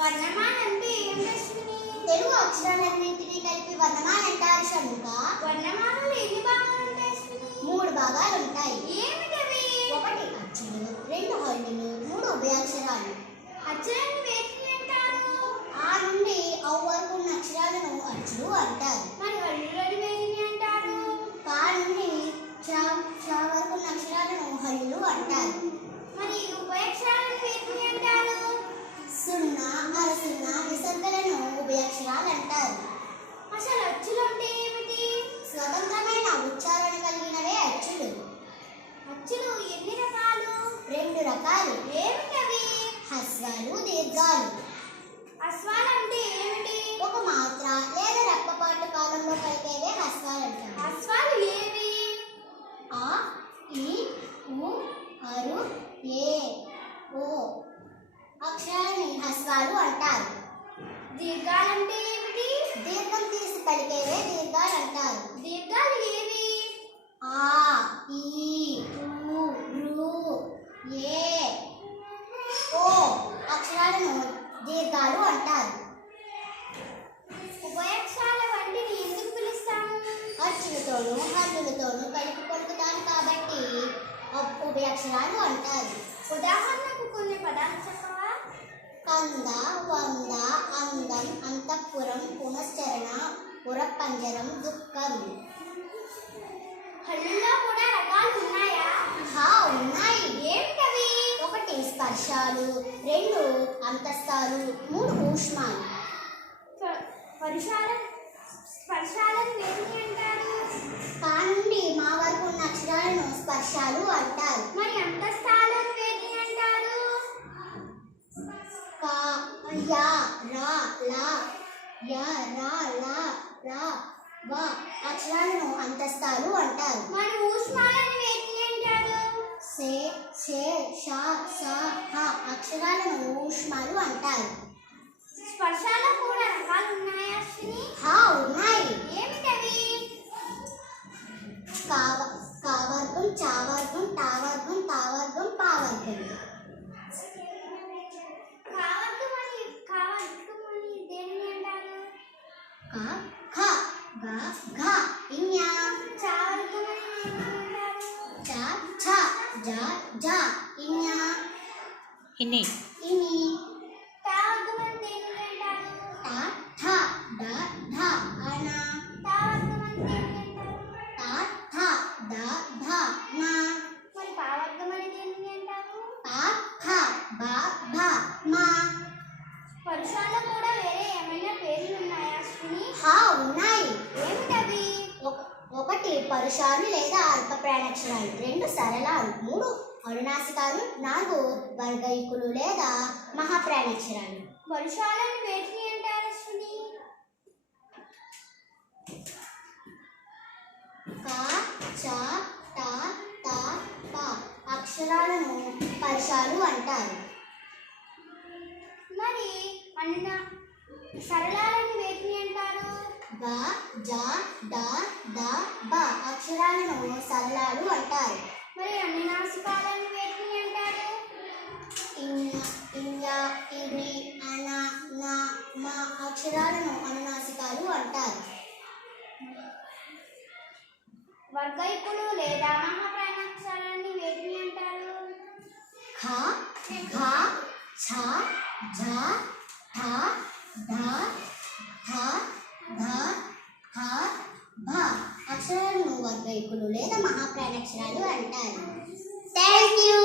వర్ణమాల అంటే ఏం రశ్మి? తెలుగు అక్షరాలన్నింటినీ కలిపి వర్ణమాల అంటారు షణ్ముఖ. వర్ణమాలలో ఎన్ని భాగాలు ఉంటాయి అశ్విని? 3 భాగాలు ఉంటాయి. ఏమిటవి? 1 అచ్చులు, 2 హల్లులు, 3 ఉభయాక్షరాలు. అక్షరాన్ని వేటిని అంటారు? ఆ నుండి ఔ వరకు ఉన్న అక్షరాలను అచ్చులు అంటారు. మరి హల్లులని వేటిని అంటారు? కా నుండి చ వరకు ఉన్న అక్షరాలను హల్లులు అంటారు. మరి ఉభయాక్షరాలను వేటిని అంటారు? సున్నా, అరసున్నా, విసర్గలను ఉభయాక్షరాలు అంటారు. అసలు అచ్చులు అంటే ఏమిటి? స్వతంత్రమైన ఉచ్చారణ కలిగినవే అచ్చులు. అచ్చులు ఎన్ని రకాలు? 2 రకాలు. ఏమిటవి? హ్రస్వాలు, దీర్ఘాలు. అస్వాలు అంటే ఏమిటి? ఒక మాత్ర లేదా రెప్పపాటు కాలంలో కలిపేవే హ్రస్వాలు అంటారు. అస్వాలు ఏవి? ఆ, ఈ, ఉ, అరు, ఏ, ఓ అక్షరాన్ని హ్రస్వాలు అంటారు. దీర్ఘాలంటే ఏమిటి? దీర్ఘం తీసి పలికేవే దీర్ఘాలు అంటారు. దీర్ఘాలు ఏవి? ఆ, ఈ, ఉ, రు, ఏ, ఓ అక్షరాలను దీర్ఘాలు అంటారు. ఉభయాక్షరాల వంటిని ఎందుకు పిలుస్తాము? అచ్చులతోనూ హల్లులతోనూ కలిపి పలుకుతాను కాబట్టి ఉభయాక్షరాలు అంటారు. ఉదాహరణకు కొన్ని పదాలు చెప్పవా? కంద, వంద, అందం, అంతఃపురం, పునశ్చరణ, పురపంజరం, దుఃఖం. హల్లుల్లో కూడా రకాలు ఉన్నాయా? ఉన్నాయి. ఏమిటవి? 1 స్పర్శాలు, 2 అంతస్తాలు, 3 ఊష్మాలు. స్పర్శాలను వేటిని అంటారు? కా నుండి మా వరకు ఉన్న అక్షరాలను స్పర్శాలు అంటారు. మరి అంతస్థాలను వేటిని అంటారు? కా, యా, రా, లా, యా, రా, లా, రా, వా అక్షరాలను అంతస్తాలు అంటారు. మరి ఊష్మాలను వేటిని అంటారు? సే, షే, షా, సా, హ అక్షరాలను ఊష్మాలు అంటారు. స్పర్శాలు కూడా రకాలు ఉన్నాయా అశ్విని? ఉన్నాయి. ఏమిటవి? కావర్గం, చావర్గం, టావర్గం, తావర్గం, పావర్గం. కావర్గమని దేనిని అంటారు? క, ఖ, గ, ఘ, ఇన్య. చావర్గమని దేనిని అంటారు? చ, ఛ, జ, ఝ, ఇన్య. ఇని. తావర్గమని దేనిని అంటారు? ట, ఠ, డ, ఢ, అన. తావర్గమని దేనిని అంటారు? ట, ఠ, డ, ఢ, న. మరి పావర్గమని దేనిని అంటారు? ప, ఫ, బ, భ, మ. స్పర్శాలు కూడా వేరే ఏమైనా పేర్లు ఉన్నాయా అశ్విని? ఉన్నాయి. ఏమిటవి? 1 పరుషాలు లేదా అల్ప ప్రాణాక్షరాలు, 2 సరళాలు, 3 అనునాసికాలు, 4 వర్గయుకులు లేదా మహాప్రాణాక్షరాలు. స్పర్శాలను వేటిని అంటారు అశ్విని? క, చ, ట, త, ప అక్షరాలను పరుషాలు అంటారు. మరి సరళాలను వేటిని అంటారు? బ, జ, డ, ద, బ అక్షరాలను సరళాలు అంటారు. మరి అనునాసికాలను వేటిని అంటారు? ఇన్య, ఇన్య, ఇని, అన, న, మ అక్షరాలను అనునాసికాలు అంటారు. వర్గయుకులు లేదా మహాప్రాణాక్షరాన్ని వేటిని అంటారు? ఖ, ఘ, ఛ, ఝ, ఠ, ఢ, థ, ధ, హ, భ అక్షరాలను వర్గయుకులు లేదా మహాప్రాణాక్షరాలు అంటారు. Thank you.